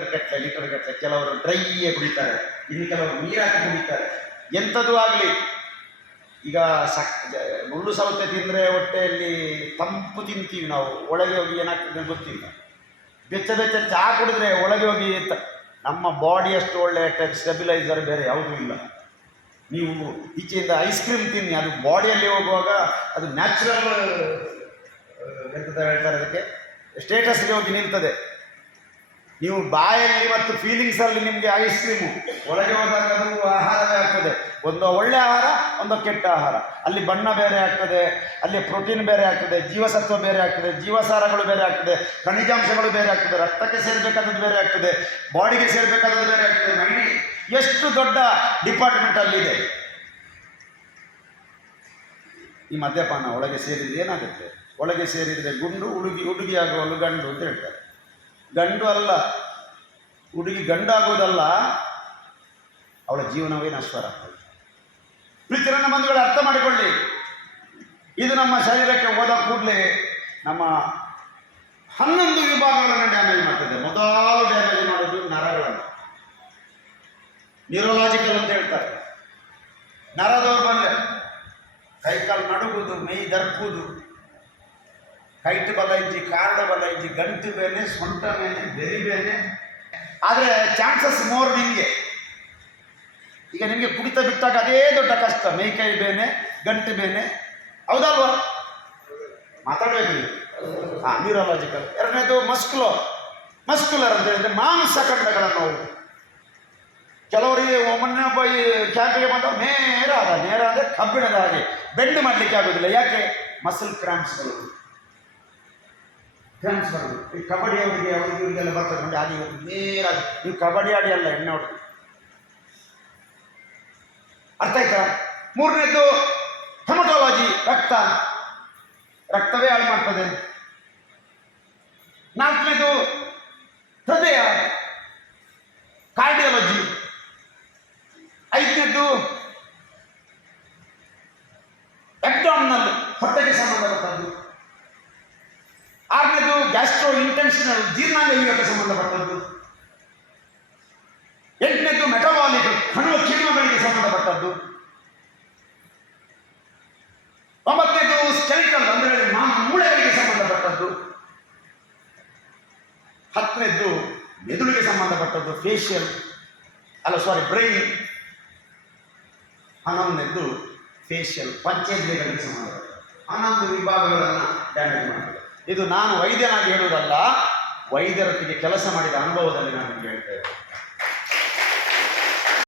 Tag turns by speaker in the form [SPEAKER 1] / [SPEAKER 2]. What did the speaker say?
[SPEAKER 1] ಗಟ್ಟಲೆ ಲೀಟರ್ ಗಟ್ಟಲೆ ಕೆಲವರು ಡ್ರೈಯೇ ಕುಡಿತಾರೆ. ಇನ್ನು ಕೆಲವರು ನೀರಾಕಿ ಕುಡಿತಾರೆ. ಎಂಥದ್ದು ಆಗಲಿ. ಈಗ ಸಕ್ ಮುಳ್ಳು ಸೌತೆ ತಿಂದರೆ ಹೊಟ್ಟೆಯಲ್ಲಿ ತಂಪು ತಿಂತೀವಿ ನಾವು. ಒಳಗೆ ಹೋಗಿ ಏನಾಗ್ತದೆ ಗೊತ್ತಿಲ್ಲ. ಬೆಚ್ಚ ಬೆಚ್ಚ ಚಹಾ ಕುಡಿದ್ರೆ ಒಳಗೆ ಹೋಗಿ ನಮ್ಮ ಬಾಡಿ ಅಷ್ಟು ಒಳ್ಳೆ ಸ್ಟೆಬಿಲೈಸರ್ ಬೇರೆ ಯಾವುದೂ ಇಲ್ಲ. ನೀವು ಈಚೆಯಿಂದ ಐಸ್ ಕ್ರೀಮ್ ತಿನ್ನಿ. ಅದು ಬಾಡಿಯಲ್ಲಿ ಹೋಗುವಾಗ ಅದು ನ್ಯಾಚುರಲ್ ಎಂತ ಹೇಳ್ತಾರೆ ಅದಕ್ಕೆ? ಸ್ಟೇಟಸ್ಗೆ ಹೋಗಿ ನಿಲ್ತದೆ. ನೀವು ಬಾಯಲ್ಲಿ ಮತ್ತು ಫೀಲಿಂಗ್ಸಲ್ಲಿ ನಿಮಗೆ ಐಸ್ ಕ್ರೀಮು ಒಳಗೆ ಹೋದಾಗ ಅದು ಆಹಾರವೇ ಆಗ್ತದೆ. ಒಂದು ಒಳ್ಳೆ ಆಹಾರ, ಒಂದು ಕೆಟ್ಟ ಆಹಾರ. ಅಲ್ಲಿ ಬಣ್ಣ ಬೇರೆ ಆಗ್ತದೆ, ಅಲ್ಲಿ ಪ್ರೋಟೀನ್ ಬೇರೆ ಆಗ್ತದೆ, ಜೀವಸತ್ವ ಬೇರೆ ಆಗ್ತದೆ, ಜೀವಸಾರಗಳು ಬೇರೆ ಆಗ್ತದೆ, ಖನಿಜಾಂಶಗಳು ಬೇರೆ ಆಗ್ತದೆ, ರಕ್ತಕ್ಕೆ ಸೇರಬೇಕಾದದ್ದು ಬೇರೆ ಆಗ್ತದೆ, ಬಾಡಿಗೆ ಸೇರಬೇಕಾದದ್ದು ಬೇರೆ ಆಗ್ತದೆ. ಮೈಂಡಿಗೆ ಎಷ್ಟು ದೊಡ್ಡ ಡಿಪಾರ್ಟ್ಮೆಂಟ್ ಅಲ್ಲಿದೆ ಈ ಮದ್ಯಪಾನ ಒಳಗೆ ಸೇರಿದ್ರೆ ಏನಾಗುತ್ತೆ? ಒಳಗೆ ಸೇರಿದರೆ ಗುಂಡು ಹುಡುಗಿ ಹುಡುಗಿಯಾಗುವಲು ಗಂಡು ಅಂತ ಹೇಳ್ತಾರೆ. ಗಂಡು ಅಲ್ಲ. ಹುಡುಗಿ ಗಂಡಾಗೋದಲ್ಲ, ಅವಳ ಜೀವನವೇ ನಶ್ವರ. ಪ್ರೀತಿರನ್ನ ಬಂಧುಗಳು, ಅರ್ಥ ಮಾಡಿಕೊಳ್ಳಿ. ಇದು ನಮ್ಮ ಶರೀರಕ್ಕೆ ಹೋದ ಕೂಡಲೇ ನಮ್ಮ ಹನ್ನೊಂದು ವಿಭಾಗಗಳನ್ನು ಡ್ಯಾಮೇಜ್ ಮಾಡ್ತದೆ. ಮೊದಲು ಡ್ಯಾಮೇಜ್ ಮಾಡೋದು ನರಗಳನ್ನು. ನ್ಯೂರೋಲಾಜಿಕಲ್ ಅಂತ ಹೇಳ್ತಾರೆ. ನರ ದೌರ್ಬಲ್ಯ ಕೈಕಾಲು ನಡುಗುವುದು ಮೈ ದರ್ಪುವುದು ಕೈಟ್ ಬಲ ಐತಿ ಕಾರಣ ಬಲ ಐತಿ ಗಂಟು ಬೇನೆ, ಸೊಂಟ ಬೇನೆ, ಬೆರಿ ಬೇನೆ. ಆದರೆ ಚಾನ್ಸಸ್ ಮೋರ್ ನಿಮಗೆ. ಈಗ ನಿಮಗೆ ಕುಡಿತ ಬಿಟ್ಟಾಗ ಅದೇ ದೊಡ್ಡ ಕಷ್ಟ. ಮೇಕೈ ಬೇನೆ, ಗಂಟು ಬೇನೆ. ಹೌದಲ್ವಾ? ಮಾತಾಡಬೇಕು ನೀವು. ಹಾಂ ನ್ಯೂರಾಲಜಿಕಲ್ ಎರಡನೇದು ಮಸ್ಕುಲೋ ಮಸ್ಕ್ಯುಲರ್ ಅಂತ ಹೇಳಿದ್ರೆ ಮಾಂಸ ಖಂಡಗಳ ನೋವು ಕೆಲವರಿಗೆ ಒಬ್ಬ ಈ ಕ್ಯಾಂಪಿಗೆ ಬಂದ ನೇರ ಅದ. ನೇರ ಅಂದರೆ ಕಬ್ಬಿಣದ ಹಾಗೆ. ಬೆಂಡ್ ಮಾಡಲಿಕ್ಕೆ ಆಗೋದಿಲ್ಲ. ಯಾಕೆ? ಮಸಲ್ ಕ್ರಾಂಪ್ಸ್ಗಳು ಬರೋದು ಈ ಕಬಡ್ಡಿ ಅವರಿಗೆ ಅವರಿಗೆ, ಇವರಿಗೆಲ್ಲ ಬರ್ತದೆ ನೋಡಿ ಆಗಿ ನೇರ ಆಗಿ. ನೀವು ಕಬಡ್ಡಿ ಆಡಿ ಅಲ್ಲ ಹೊಡೆದು ಅರ್ಥ ಆಯ್ತಾ? ಮೂರನೇದು ಹೆಮಟೋಲಾಜಿ ರಕ್ತ. ರಕ್ತವೇ ಹಾಳು ಮಾಡ್ತದೆ. ನಾಲ್ಕನೇದು ಹೃದಯ. ಕಾರ್ಡಿಯಾಲಜಿ ಐದನೇದು ಅಬ್ಡಾಮಿನಲ್ ಹೊಟ್ಟೆಗೆ ಸಂಬಂಧಪಟ್ಟದ್ದು ಇಂಟೆನ್ಷನಲ್ ಜೀರ್ಣಾಂಗಕ್ಕೆ ಸಂಬಂಧಪಟ್ಟದ್ದು. ಎಂಟನೇದು ಮೆಟಬಾಲಿಕ್ ಹಣ್ಣು ಕಿಣ್ವಗಳಿಗೆ ಸಂಬಂಧಪಟ್ಟದ್ದು. ಒಂಬತ್ತನೇದು ಸ್ಕೆಲಿಟಲ್ ಅಂದ್ರೆ ಮೂಳೆಗಳಿಗೆ ಸಂಬಂಧಪಟ್ಟದ್ದು. ಹತ್ತನೇದ್ದು ಮೆದುಳಿಗೆ ಸಂಬಂಧಪಟ್ಟದ್ದು ಫೇಶಿಯಲ್ ಅಲ್ಲ ಸಾರಿ ಬ್ರೈನ್ ಹನ್ನೊಂದನೇದ್ದು ಫೇಶಿಯಲ್ ಪಂಚೇಂದ್ರಿಯಗಳಿಗೆ ಸಂಬಂಧಪಟ್ಟದ್ದು. ಹನ್ನೊಂದು ವಿಭಾಗಗಳನ್ನು ಡ್ಯಾಮೇಜ್ ಮಾಡ್ತದೆ. ಇದು ನಾನು ವೈದ್ಯನಾಗಿ ಹೇಳುವುದಲ್ಲ ವೈದ್ಯರೊಟ್ಟಿಗೆ ಕೆಲಸ ಮಾಡಿದ ಅನುಭವದಲ್ಲಿ ನಾನು ನಿಮ್ಗೆ ಹೇಳ್ತಾ ಇದ್ದೇನೆ